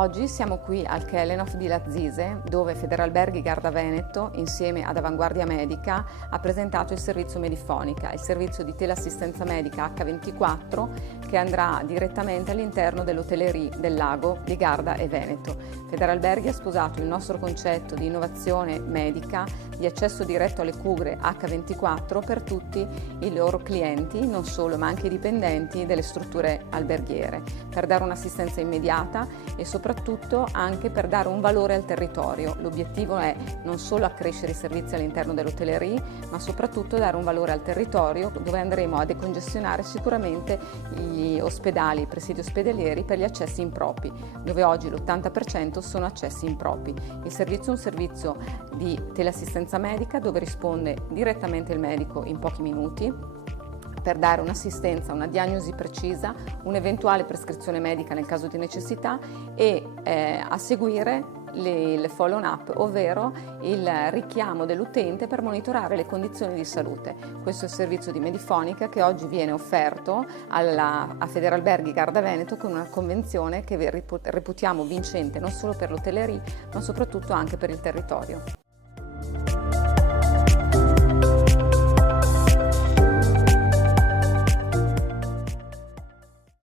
Oggi siamo qui al Kellenhof di Lazzise, dove Federalberghi Garda Veneto, insieme ad Avanguardia Medica, ha presentato il servizio Medifonica, il servizio di teleassistenza medica H24 che andrà direttamente all'interno dell'hotellerie del lago di Garda e Veneto. Federalberghi ha sposato il nostro concetto di innovazione medica, di accesso diretto alle cure H24 per tutti i loro clienti, non solo ma anche i dipendenti delle strutture alberghiere, per dare un'assistenza immediata e soprattutto anche per dare un valore al territorio. L'obiettivo è non solo accrescere i servizi all'interno dell'hotellerie, ma soprattutto dare un valore al territorio, dove andremo a decongestionare sicuramente gli ospedali, i presidi ospedalieri per gli accessi impropri, dove oggi l'80% sono accessi impropri. Il servizio è un servizio di teleassistenza medica dove risponde direttamente il medico in pochi minuti per dare un'assistenza, una diagnosi precisa, un'eventuale prescrizione medica nel caso di necessità e a seguire il follow-up, ovvero il richiamo dell'utente per monitorare le condizioni di salute. Questo è il servizio di Medifonica che oggi viene offerto a Federalberghi Garda Veneto con una convenzione che reputiamo vincente non solo per l'hotellerie ma soprattutto anche per il territorio.